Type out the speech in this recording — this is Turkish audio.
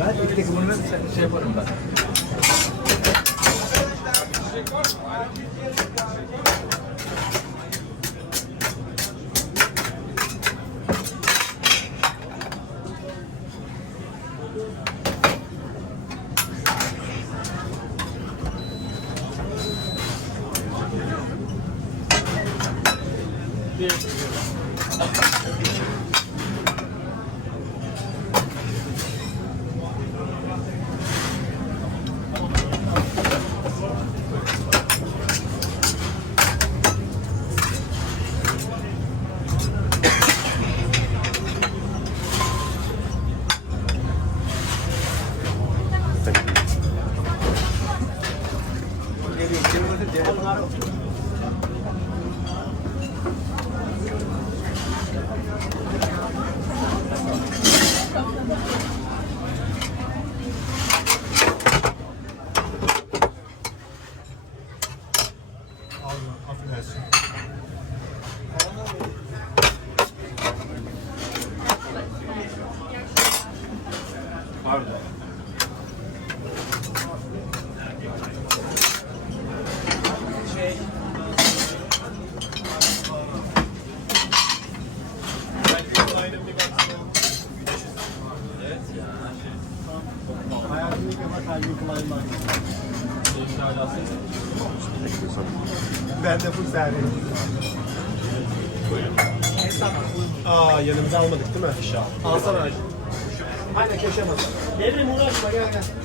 Ben ilk tek bunu şey yaparım ben. Pardon. Ben de full servis. Aa, yanımıza almadık değil mi? İnşallah. Alsana. Aynen köşe masa. Devrim uğraşma, gel gel.